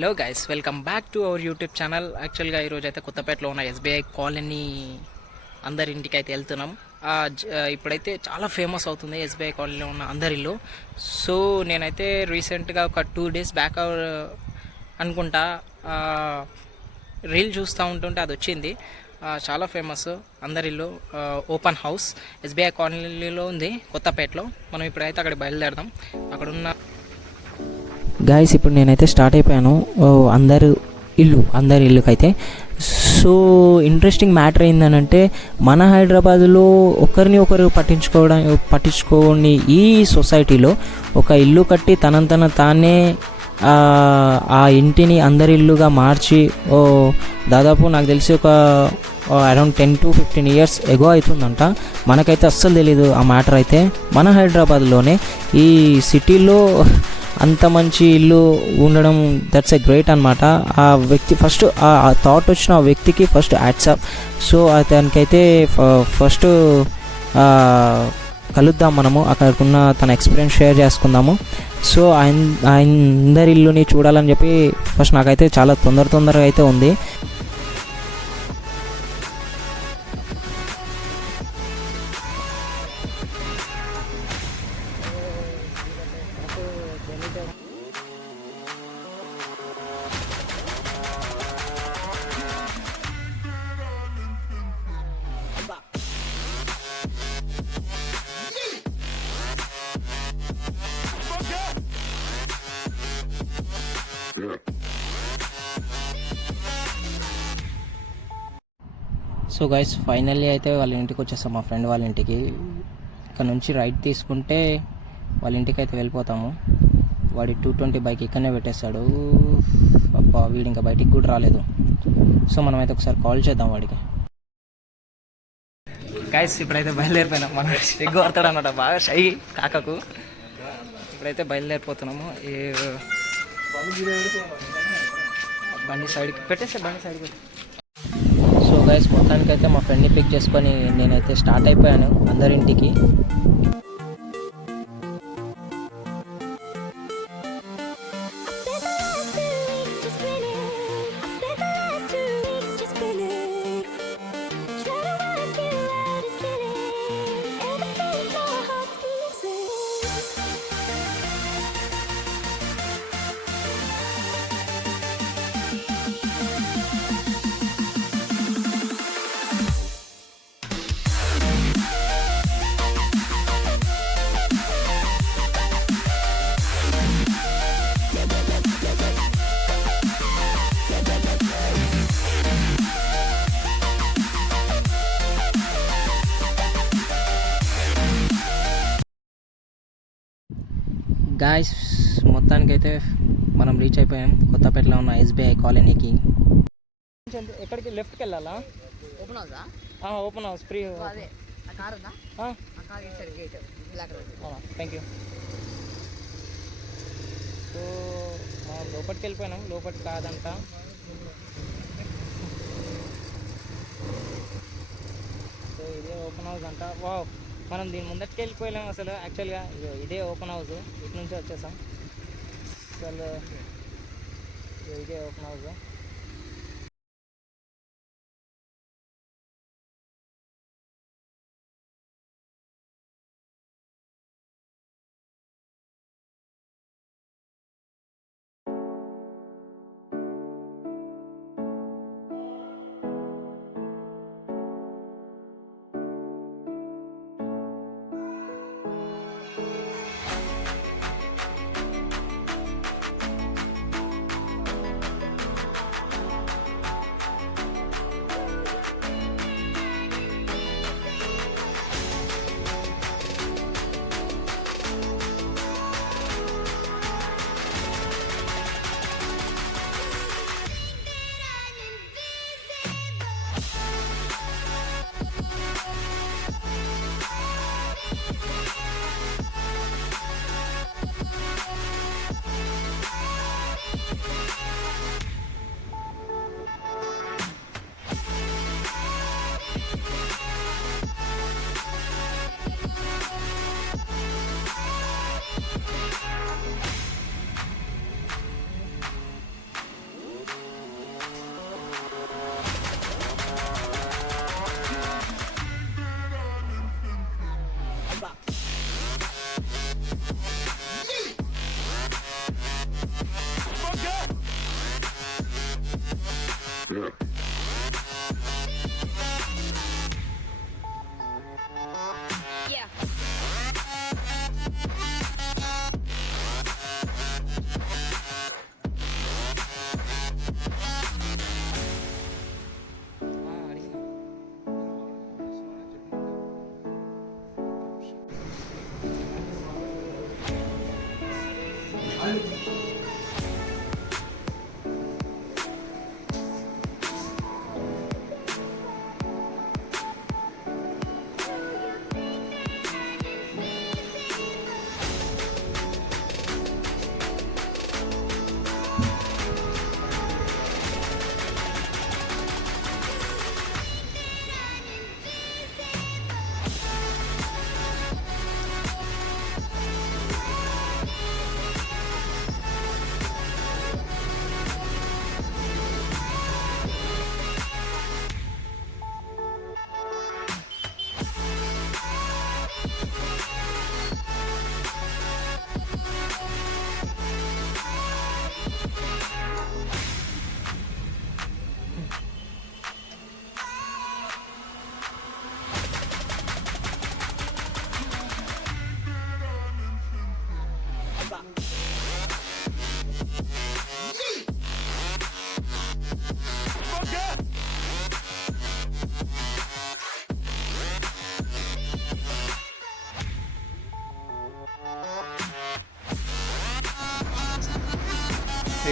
Hello guys, welcome back to our YouTube channel. యాక్చువల్గా ఈరోజు అయితే కొత్తపేటలో ఉన్న ఎస్బీఐ కాలనీ అందరి ఇంటికి అయితే వెళ్తున్నాం. ఇప్పుడైతే చాలా ఫేమస్ అవుతుంది ఎస్బీఐ కాలనీలో ఉన్న అందరిలో. సో నేనైతే రీసెంట్గా ఒక 2 days బ్యాక్ అనుకుంటా రీల్ చూస్తూ ఉంటుంటే అది వచ్చింది. చాలా ఫేమస్ అందరిలో ఓపెన్ హౌస్ ఎస్బీఐ కాలనీలో ఉంది కొత్తపేటలో. మనం ఇప్పుడైతే అక్కడికి బయలుదేరదాం. అక్కడున్న గాయస్ ఇప్పుడు నేనైతే స్టార్ట్ అయిపోయాను అందరి ఇల్లుకైతే. ఇంట్రెస్టింగ్ మ్యాటర్ ఏంటంటే మన హైదరాబాద్లో ఒకరిని ఒకరు పట్టించుకోని ఈ సొసైటీలో ఒక ఇల్లు కట్టి తానే ఆ ఇంటిని అందరి ఇల్లుగా మార్చి దాదాపు నాకు తెలిసి ఒక అరౌండ్ 10 to 15 years ఎగో అవుతుందంట. మనకైతే అస్సలు తెలీదు ఆ మ్యాటర్. అయితే మన హైదరాబాద్లోనే ఈ సిటీలో అంత మంచి ఇల్లు ఉండడం దట్స్ ఎ గ్రేట్ అనమాట. ఆ వ్యక్తి ఫస్ట్ ఆ థాట్ వచ్చిన ఆ వ్యక్తికి ఫస్ట్ యాడ్సప్. సో అతనికైతే ఫస్ట్ కలుద్దాం, మనము అక్కడికున్న తన ఎక్స్పీరియన్స్ షేర్ చేసుకుందాము. సో అందరి ఇల్లుని చూడాలని చెప్పి ఫస్ట్ నాకైతే చాలా తొందరగా అయితే ఉంది. సో గైస్ ఫైనల్లీ అయితే వాళ్ళ ఇంటికి వచ్చేస్తాం, మా ఫ్రెండ్ వాళ్ళ ఇంటికి. ఇక్కడ నుంచి రైట్ తీసుకుంటే వాళ్ళ ఇంటికి అయితే వెళ్ళిపోతాము. వాడి 220 బైక్ ఇక్కడనే పెట్టేస్తాడు. అబ్బా, వీడు ఇంకా బయటికి కూడా రాలేదు. సో మనమైతే ఒకసారి కాల్ చేద్దాం వాడికి. గైస్ ఇప్పుడైతే బయలుదేరిపోయినాం. మన స్టిక్ కొడతాడు అన్నమాట, బాగా షై కాకకు. ఇప్పుడైతే బయలుదేరిపోతున్నాము. బండి సైడ్కి పెట్టేస్తే బండి సైడ్కి. సో గైస్ మొత్తానికైతే మా ఫ్రెండ్ని పిక్ చేసుకొని నేనైతే స్టార్ట్ అయిపోయాను అందరింటికి. గాయస్ మొత్తానికైతే మనం రీచ్ అయిపోయాం కొత్తపేటలో ఉన్న ఎస్బీఐ కాలనీకి. ఎక్కడికి లెఫ్ట్కి వెళ్ళాలా? Open house free. Thank you. So మనం లోపలికి వెళ్ళిపోయినాం. లోపలికి కాదంట. సో ఇదే ఓపెన్ హౌస్ అంట. వావ్, మనం దీని ముందటికి వెళ్ళిపోయాం అసలు. యాక్చువల్గా ఇదే ఓపెన్ హౌస్, ఇటు నుంచి వచ్చేసాం అసలు. ఇదే ఓపెన్ హౌస్.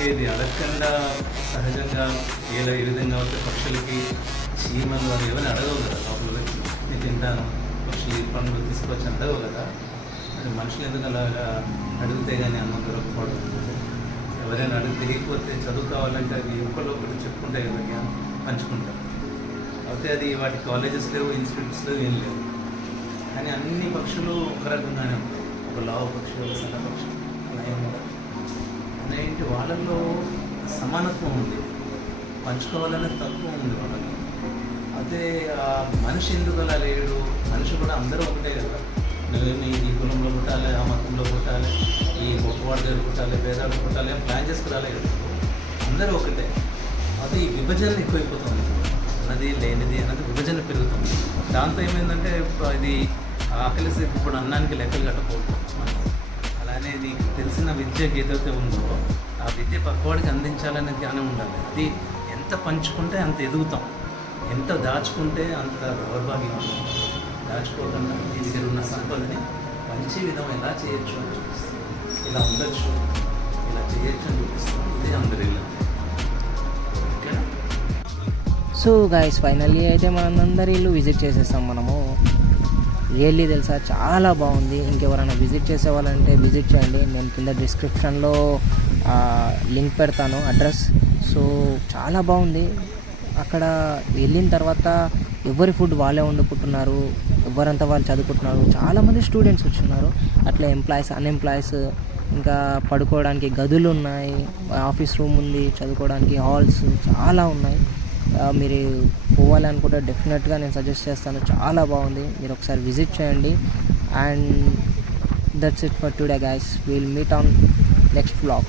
ఇది అడగకుండా సహజంగా ఏ విధంగా ఉంటే పక్షులకి చీమలు అని ఏమైనా అడగవు కదా లోపల నేను తింటాను పక్షులు పండ్లు తీసుకొచ్చి అడగవు కదా అంటే మనుషులు ఎందుకు అలాగా అడిగితే కానీ అన్నం దొరకపోవడం ఎవరైనా అడిగి తెలియకపోతే చదువు కావాలంటే అది ఒకళ్ళు ఒకటి చెప్పుకుంటే కదా జ్ఞానం పంచుకుంటారు అయితే అది వాటి కాలేజెస్ లేవు ఇన్స్టిట్యూట్స్ లేవు ఏం లేవు కానీ అన్ని పక్షులు ఒక రకంగానే ఉంటాయి ఒక లావు పక్షి ఒక సన్న పక్షి అలా ఏమి ఉండదు ఏంటి వాళ్ళల్లో సమానత్వం ఉంది పంచుకోవాలనే తత్వం ఉంది వాళ్ళలో అదే మనిషి ఎందుకు అలా లేడు మనిషి కూడా అందరూ ఒకటే కదా నువ్వేమి ఈ కులంలో పుట్టాలి ఆ మతంలో పుట్టాలి ఈ గొప్పవాడి దగ్గర పుట్టాలి భేదాలు పుట్టాలి అని ప్లాన్ చేసుకురాలే కదా అందరూ ఒకటే అది విభజన ఎక్కువైపోతుంది అన్నది లేనిది అన్నది విభజన పెరుగుతుంది దాంతో ఏమైందంటే ఇది ఆకలిసి ఇప్పుడు అన్నానికి లెక్కలు కట్టకపోతుంది అలానే నీకు తెలిసిన విద్యకి ఏదైతే ఉందో ఆ విద్య పక్కవాడికి అందించాలనే జ్ఞానం ఉండాలి అది ఎంత పంచుకుంటే అంత ఎదుగుతాం ఎంత దాచుకుంటే అంత దౌర్భాగ్యం ఉంటుంది దాచుకోకుండా నీ దగ్గర ఉన్న సంపదని మంచి విధం ఎలా చేయొచ్చు అని చూపిస్తాం ఇలా ఉండొచ్చు ఇలా చేయొచ్చు అని చూపిస్తాం ఇది అందరి ఇల్లు ఓకేనా. సో గైస్ ఫైనల్లీ అయితే మనందరి ఇల్లు విజిట్ చేసేస్తాం మనము. రియల్లీ తెలుసా చాలా బాగుంది. ఇంకెవరైనా విజిట్ చేసే వాళ్ళంటే విజిట్ చేయండి. నేను కింద డిస్క్రిప్షన్లో లింక్ పెడతాను అడ్రస్. సో చాలా బాగుంది. అక్కడ వెళ్ళిన తర్వాత ఎవరి ఫుడ్ వాళ్ళే వండుకుంటున్నారు, ఎవరంతా వాళ్ళు చదువుకుంటున్నారు. చాలామంది స్టూడెంట్స్ వచ్చున్నారు, అట్లా ఎంప్లాయీస్ అన్ఎంప్లాయీస్. ఇంకా పడుకోవడానికి గదులు ఉన్నాయి, ఆఫీస్ రూమ్ ఉంది, చదువుకోవడానికి హాల్స్ చాలా ఉన్నాయి. మీరు పోవాలనుకుంటే డెఫినెట్గా నేను సజెస్ట్ చేస్తాను. చాలా బాగుంది, మీరు ఒకసారి విజిట్ చేయండి. And that's it for today guys. Will meet on next vlog.